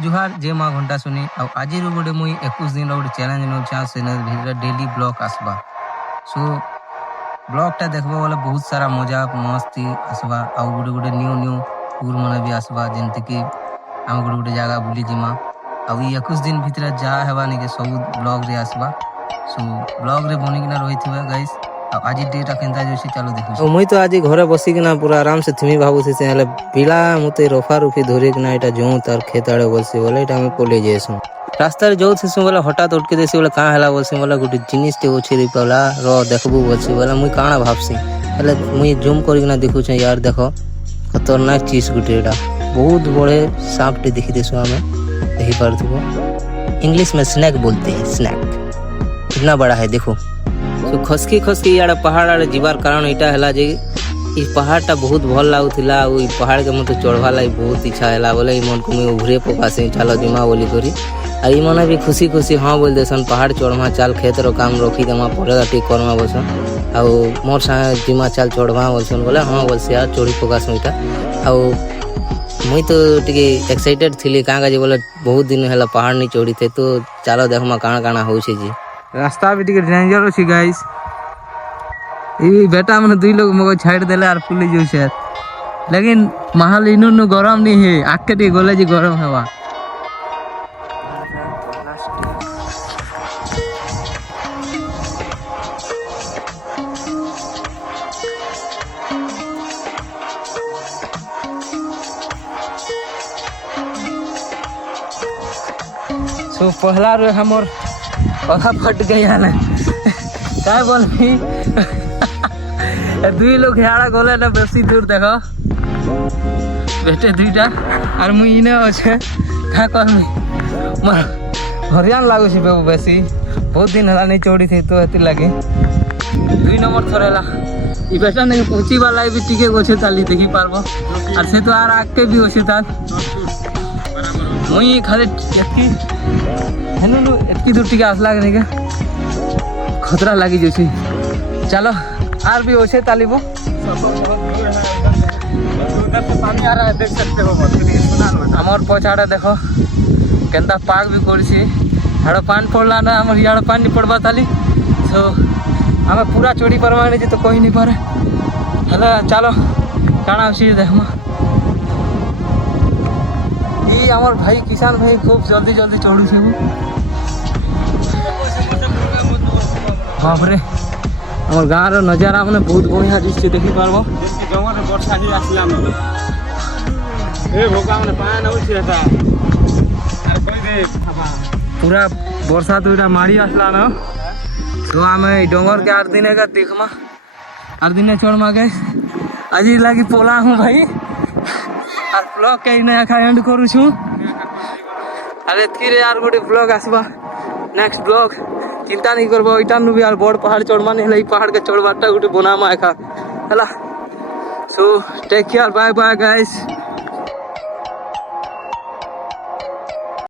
जुहार जे माँ घंटा सुनी आज गोटे मुई 21 दिन गोटे चैलेंज नौ डेली ब्लॉग आसबा सो ब्लॉगटा देखबा वाला बहुत सारा मजा मस्ती आसबा गोटे गोटे न्यू न्यू टूर मन भी आसबा जेमती कि आम गोटे गोटे जगह बुली जिमा 21 दिन भितर जहाँ हेबा नहीं सब ब्लॉग रे आसबा सो ब्लॉग रे बनिकिना रही गाइस आज डेटा केनता जोशी चलो देखो मुई तो आज घरे बसिकिना पूरा आराम से थिमी भाबुसी से हेले पिला मते रफा रुफी धरिकिना एटा जो तार खेत आड़े बोलसी बोले एटा हम पले जेसु रास्ता रे जोथेसु बोले हठात उठके देसी बोले का हला बोलसी बोले गुटी जिनिस टे ओछि रे पला रो देखबू बोलसी बोले मुई काना भाबसी हेले मुई जूम करिकिना देखु छ यार देखो खतरनाक चीज गुटी एटा बहुत बड़े सांप टे देखि देसु हमें देखि पारथुबो इंग्लिश में स्नैक बोलते हैं स्नैक कितना बड़ा है देखो तो खसकी खसकी यार पहाड़ आड़े जीवार कारण इटा हैला जे ई पहाड़टा बहुत भल लागुथिला ओ ई पहाड़ के मते चढ़वा लाई बहुत इच्छा हैला बोले ई मन को मैं उभरे पकासे चलो जिमा बोली करी आ ई मने भी खुशी खुशी हां बोल देसन पहाड़ चढ़मा चाल खेत रो काम रखी देमा पड़ेगा ठीक करमा बसन आ मोर सा जिमा चाल चढ़वा बोलसन बोले हां बोलसे यार चोरी पकास इटा आ मुई तो टिके एक्साइटेड थिली कांगा जे बोले बहुत दिन हैला पहाड़ नहीं चढ़ी थे तो चलो देखमा काना काना होउछे जी रास्ता भी टिके डेंजर अछि गाइस ई बेटा मन दुई लोग मगो छाड़ देले आर पुलिस जो से लेकिन महल इनु गरम नहीं है आके टी गोले जी गरम हवा सो पहला रो हमर पखा फट गया ना काय बोलबी दुई लोग हेड़ा गले ना बेसी दूर देखो बेटे दुईटा और मुई इने अच्छे का कहमी मोर हरियान लागू छी बेसी बहुत दिन हला नहीं चढ़ी थी तो एति लागे 2 नंबर थरेला ई बेटा नहीं पहुंची वाला भी टिके गोछे ताली देखि पारबो और से तो आर आके भी होछे ताल मुई खाली एतकी हेनु एतकी दूर टिके आसला के नहीं खतरा लगी जो चलो आर भी होछे तालिबो पानी आ रहा है देख सकते हो हमार पछाड़े देखो केंदा पाग भी करछि हाड़ो पानी पड़ला ना हमर याड़ पानी पड़बा ताली सो हमें पूरा चोरी परवा नहीं तो कोई नहीं पारे हेलो चलो काना छी देखमा ई हमर भाई किसान भाई खूब जल्दी जल्दी चढ़ू छे बाप रे हमर गाँव रो नजारा माने बहुत बढ़िया दृश्य देखि पारबो जंगल रे वर्षा जी आसला न ए भोका माने पानी न उछि रहता अरे कोई दे पूरा वर्षा दुइटा मारी आसला न तो हमें डोंगर के 8 दिन का देखमा 8 दिन चढ़मा गाइस आज लागी पोला हूं भाई और ब्लॉग के नया खा एंड करू छु अरे तीरे यार गोटे ब्लॉग आसबा नेक्स्ट ब्लॉग चिंता नहीं करबो इटानु भी यार बड़ पहाड़ चढ़मा नहीं लई पहाड़ के चढ़बाटा गोटे बनामा एका हला so take care bye bye guys.